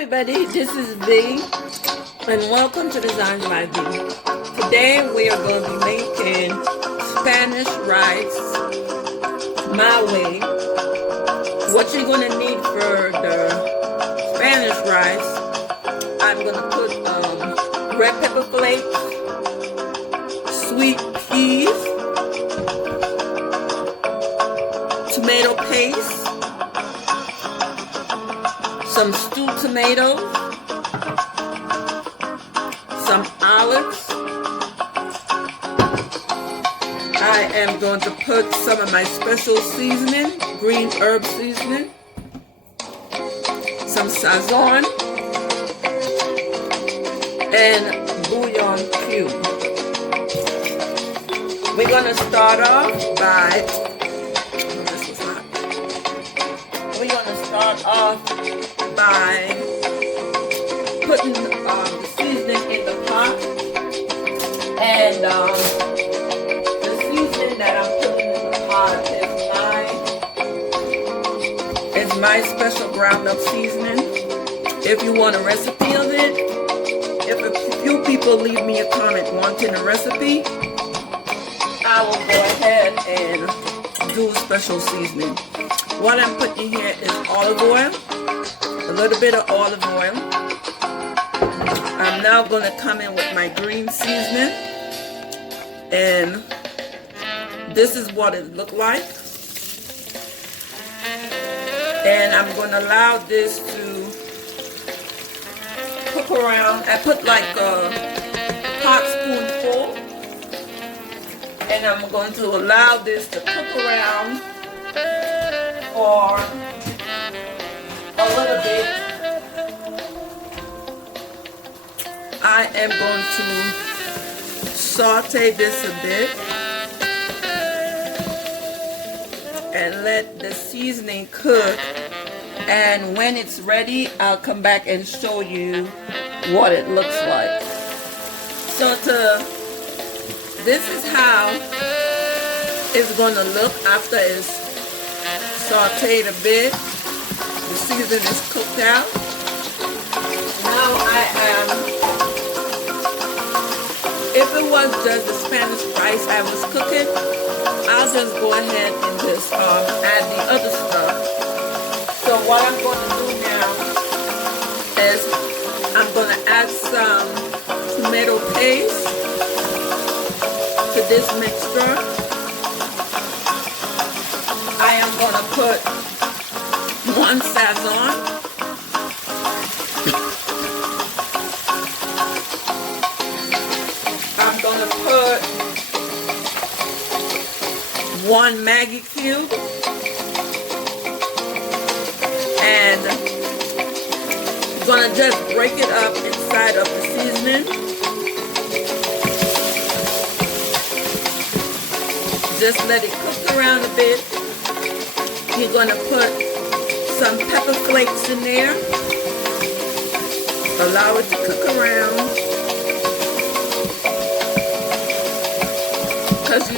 everybody, this is V, and welcome to Designs by V. Today we are going to be making Spanish rice my way. What you're going to need for the Spanish rice, I'm going to put red pepper flakes, sweet peas, tomato paste, some stewed tomatoes, some olives. I am going to put some of my special seasoning, green herb seasoning, some sazon, and bouillon cube. We're going to start off by, putting the seasoning in the pot, and the seasoning that I'm putting in the pot is my special ground up seasoning. If you want a recipe of it, if a few people leave me a comment wanting a recipe, I will go ahead and do a special seasoning. What I'm putting here is olive oil, a little bit of olive oil. I'm now going to come in with my green seasoning, and this is what it looked like. And I'm going to allow this to cook around. I put like a hot spoonful, and I'm going to allow this to cook around for a little bit. I am going to saute this a bit and let the seasoning cook, and when it's ready I'll come back and show you what it looks like. So this is how it's going to look after it's sauteed a bit. The seasoning is cooked out. Now if it was just the Spanish rice I was cooking, I'll just go ahead and just add the other stuff. So what I'm going to do now is I'm going to add some tomato paste to this mixture. I am going to put one sazon. I'm going to put one Maggi cube, and I'm going to just break it up inside of the seasoning. Just let it cook around a bit. You're going to put some pepper flakes in there. Allow it to cook around. Because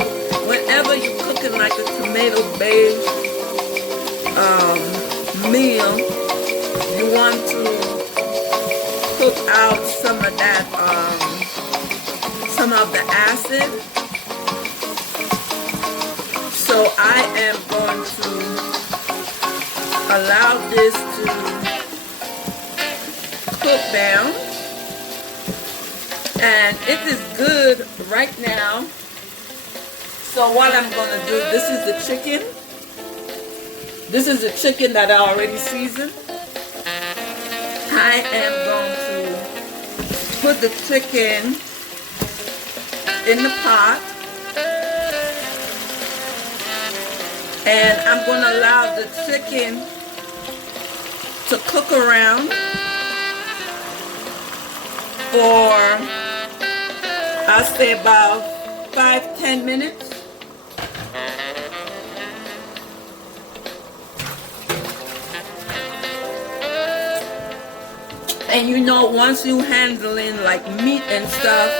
whenever you're cooking like a tomato-based meal, you want to cook out some of that, some of the acid. So I am going to allow this to cook down, and it is good right now. So what I'm going to do, this is the chicken. This is the chicken that I already seasoned. I am going to put the chicken in the pot, and I'm going to allow the chicken to cook around for, I'll say about 5-10 minutes. And you know, once you handling like meat and stuff,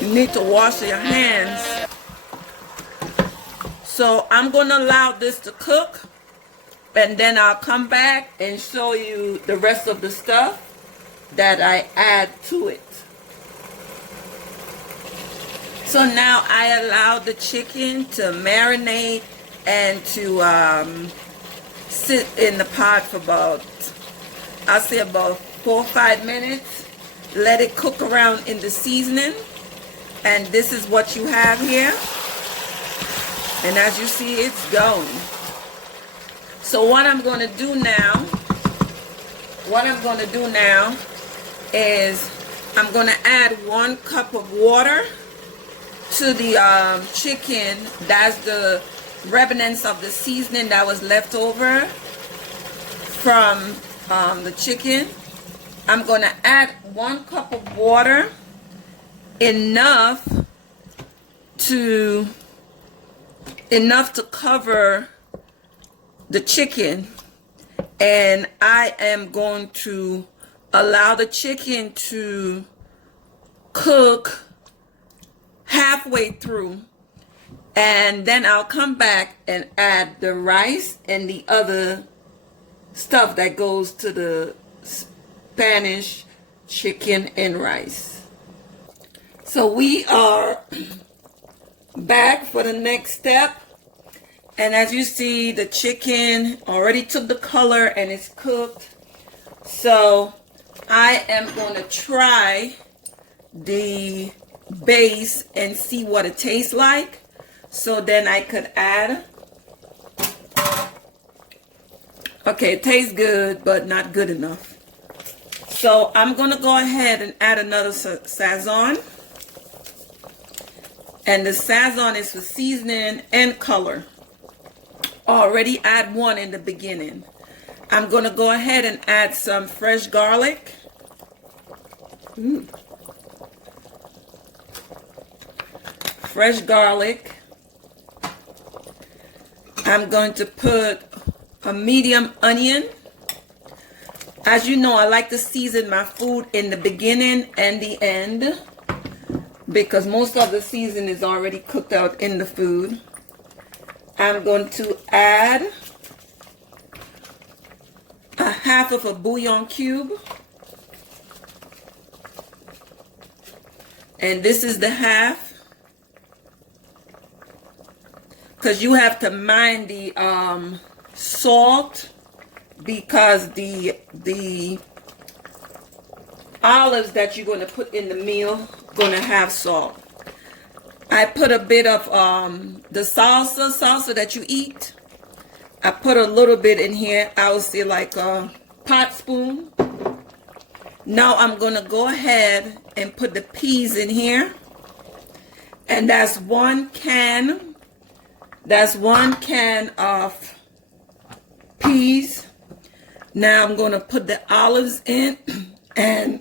you need to wash your hands. So I'm going to allow this to cook And then I'll come back and show you the rest of the stuff that I add to it. So now I allow the chicken to marinate and to sit in the pot for about, I'll say about 4 or 5 minutes. Let it cook around in the seasoning. And this is what you have here. And as you see, it's going. So what I'm going to do now is I'm going to add 1 cup of water to the chicken. That's the remnants of the seasoning that was left over from the chicken. I'm going to add 1 cup of water, enough to cover the chicken, and I am going to allow the chicken to cook halfway through, and then I'll come back and add the rice and the other stuff that goes to the Spanish chicken and rice. So we are back for the next step. And as you see, the chicken already took the color and it's cooked. So I am going to try the base and see what it tastes like. So then I could add. Okay, it tastes good, but not good enough. So I'm going to go ahead and add another Sazon. And the Sazon is for seasoning and color. Already add 1 in the beginning. I'm going to go ahead and add some fresh garlic. Fresh garlic. I'm going to put a medium onion. As you know, I like to season my food in the beginning and the end, because most of the season is already cooked out in the food. I'm going to add a half of a bouillon cube. And this is the half. Because you have to mind the salt, because the olives that you're going to put in the meal going to have salt. I put a bit of the salsa that you eat. I put a little bit in here. I would say like a pot spoon. Now I'm going to go ahead and put the peas in here. And that's 1 can. That's 1 can of peas. Now I'm going to put the olives in. And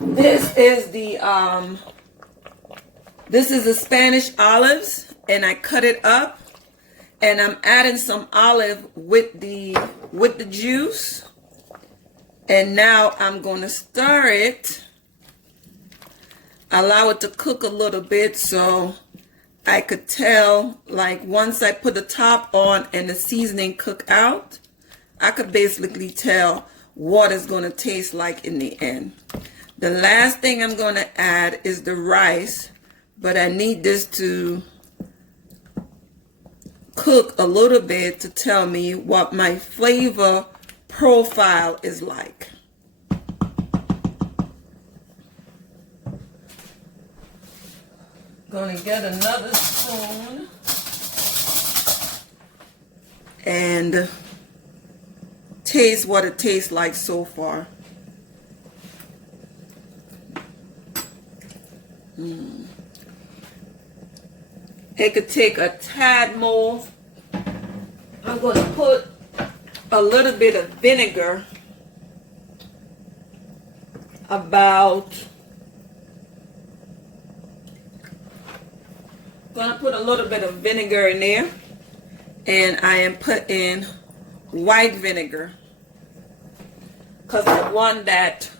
this is the Spanish olives, and I cut it up, and I'm adding some olive with the juice. And now I'm going to stir it, allow it to cook a little bit, so I could tell, like, once I put the top on and the seasoning cook out, I could basically tell what it's going to taste like in the end. The last thing I'm going to add is the rice, but I need this to cook a little bit to tell me what my flavor profile is like. Going to get another spoon and taste what it tastes like so far. It could take a tad more. I'm going to put a little bit of vinegar, gonna put a little bit of vinegar in there, and I am putting white vinegar because I want that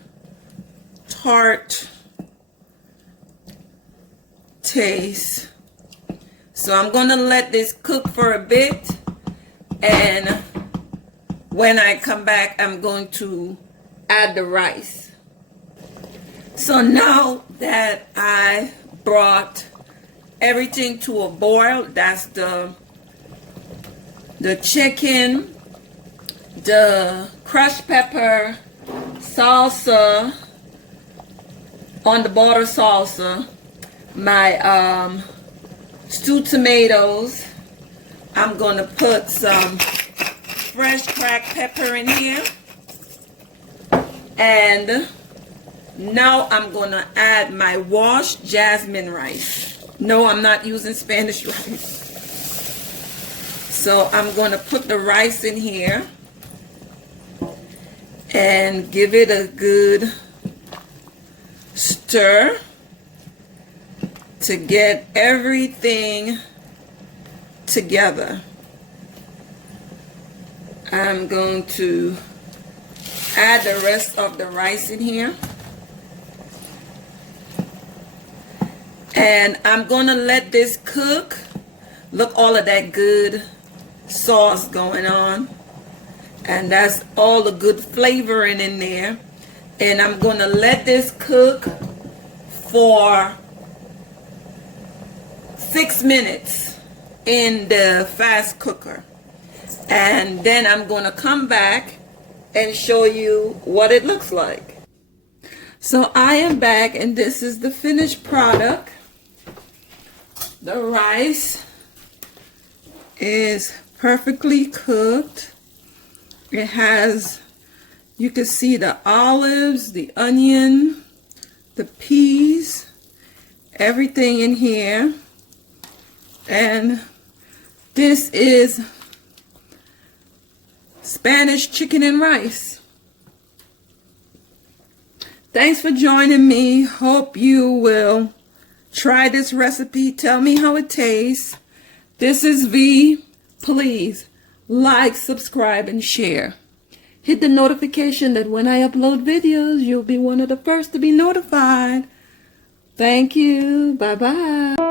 tart taste. So I'm gonna let this cook for a bit, And when I come back, I'm going to add the rice. So now that I brought everything to a boil, that's the chicken, the crushed pepper, salsa, on the border salsa, my stewed tomatoes. I'm going to put some fresh cracked pepper in here. And now I'm going to add my washed jasmine rice. No, I'm not using Spanish rice. So I'm going to put the rice in here and give it a good stir to get everything together. I'm going to add the rest of the rice in here. And I'm going to let this cook. Look, all of that good sauce going on. And that's all the good flavoring in there. And I'm going to let this cook for 6 minutes in the fast cooker. And then I'm going to come back and show you what it looks like. So I am back, and this is the finished product. The rice is perfectly cooked. It has, you can see the olives, the onion, the peas, everything in here. And this is Spanish chicken and rice. Thanks for joining me. Hope you will try this recipe. Tell me how it tastes. This is V. Please like, subscribe, and share. Hit the notification that when I upload videos, you'll be one of the first to be notified. Thank you. Bye-bye.